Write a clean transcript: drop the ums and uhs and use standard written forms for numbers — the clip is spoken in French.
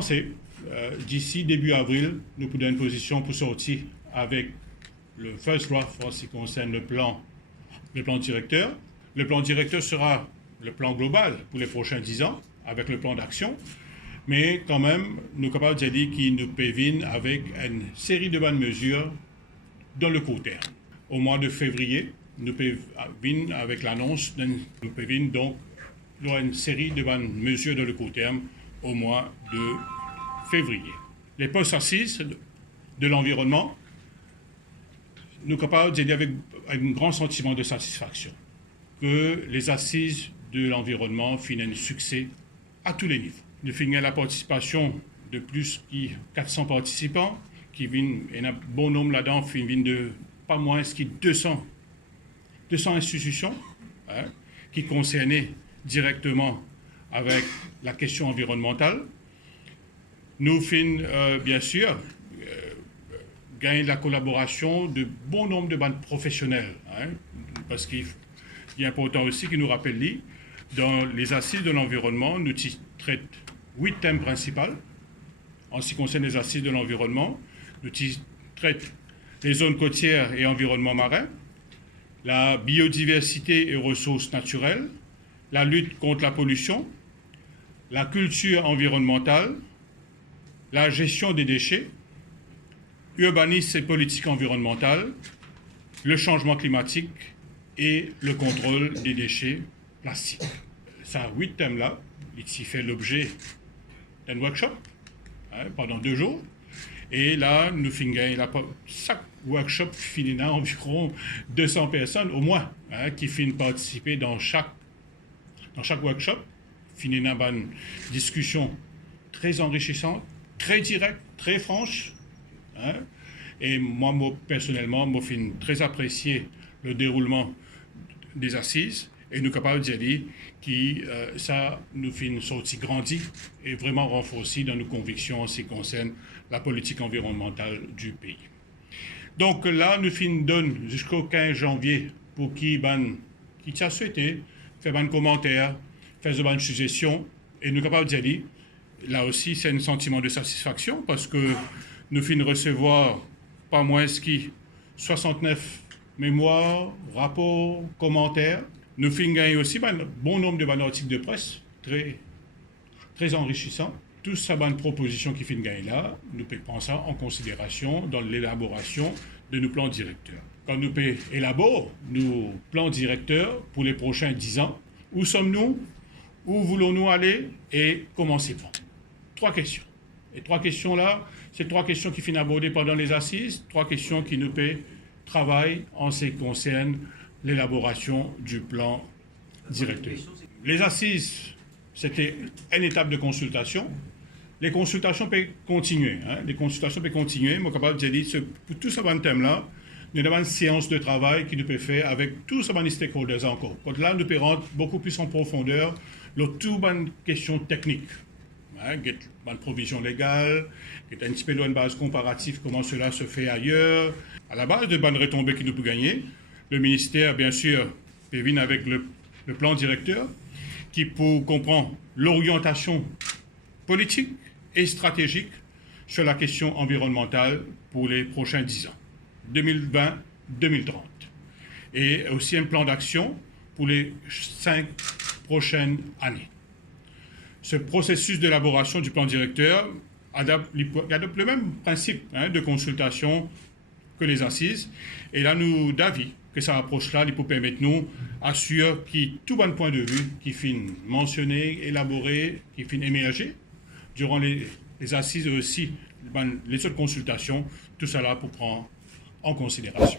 pensé, d'ici début avril, nous pouvons une position pour sortir avec le first draft en ce qui concerne le plan directeur. Le plan directeur sera le plan global pour les prochains 10 ans, avec le plan d'action. Mais quand même, nous sommes capables de dire qu'il nous prévient avec une série de bonnes mesures dans le court terme. Au mois de février, nous prévient avec l'annonce, nous prévient donc une série de bonnes mesures dans le court terme au mois de février. Les postes assises de l'environnement, nous sommes capables de dire avec un grand sentiment de satisfaction que les assises de l'environnement finissent un succès à tous les niveaux. Nous finissons la participation de plus de 400 participants, qui viennent, et un bon nombre là-dedans, viennent de pas moins que 200 institutions qui concernaient directement avec la question environnementale. Nous finissons, bien sûr, gagner la collaboration de bon nombre de bandes professionnelles, parce qu'il est important aussi qu'ils nous rappellent, dans les assises de l'environnement, nous traitons 8 thèmes principaux. En ce qui concerne les assises de l'environnement, nous traitons les zones côtières et environnement marin, la biodiversité et ressources naturelles, la lutte contre la pollution, la culture environnementale, la gestion des déchets, urbanisme et politique environnementale, le changement climatique et le contrôle des déchets plastiques. Ces 8 thèmes-là, ils fait l'objet d'un workshop pendant 2 jours. Et là, nous finissons, chaque workshop finit environ 200 personnes au moins qui finissent participer dans chaque workshop. Finit dans une discussion très enrichissante, très directe, très franche. Et moi, personnellement, je finis très apprécié le déroulement des assises. Et nous sommes capables de dire que ça nous fait une sortie grandie et vraiment renforcée dans nos convictions en ce qui concerne la politique environnementale du pays. Donc là, nous donne jusqu'au 15 janvier pour qui t'a souhaité faire des commentaires, faire des suggestions. Et nous sommes capables de dire, là aussi, c'est un sentiment de satisfaction parce que nous finissons recevoir pas moins que 69 mémoires, rapports, commentaires. Nous finissons aussi un bon nombre de articles de presse, très enrichissants. Toutes ces bonnes propositions qui finissent là, nous prenons ça en considération dans l'élaboration de nos plans directeurs. Quand nous élaborons nos plans directeurs pour les prochains 10 ans, où sommes-nous, où voulons-nous aller et comment s'y prendre? 3 questions. Et 3 questions-là, c'est 3 questions qui finissent abordées pendant les assises, 3 questions qui nous travaillent en ce qui concerne l'élaboration du plan directeur. Les assises, c'était une étape de consultation. Les consultations peuvent continuer. Les consultations peuvent continuer. Je suis capable de dire, pour tout ce thème-là, nous avons une séance de travail qui nous peut faire avec tous ces stakeholders encore. Donc là, nous pouvons rentrer beaucoup plus en profondeur sur toutes les questions techniques. Une provision légale, un petit peu une base comparative, comment cela se fait ailleurs. À la base de bonnes retombées qui nous peut gagner, le ministère, bien sûr, peut venir avec le plan directeur qui pour comprendre l'orientation politique et stratégique sur la question environnementale pour les prochains 10 ans, 2020-2030. Et aussi un plan d'action pour les 5 prochaines années. Ce processus d'élaboration du plan directeur adopte le même principe de consultation que les assises. Et là, nous d'avis que cette approche-là peut permettre nous assurer que tout bon point de vue qui finit mentionné, élaboré, qui finit émergé durant les assises et aussi les autres consultations, tout cela pour prendre en considération.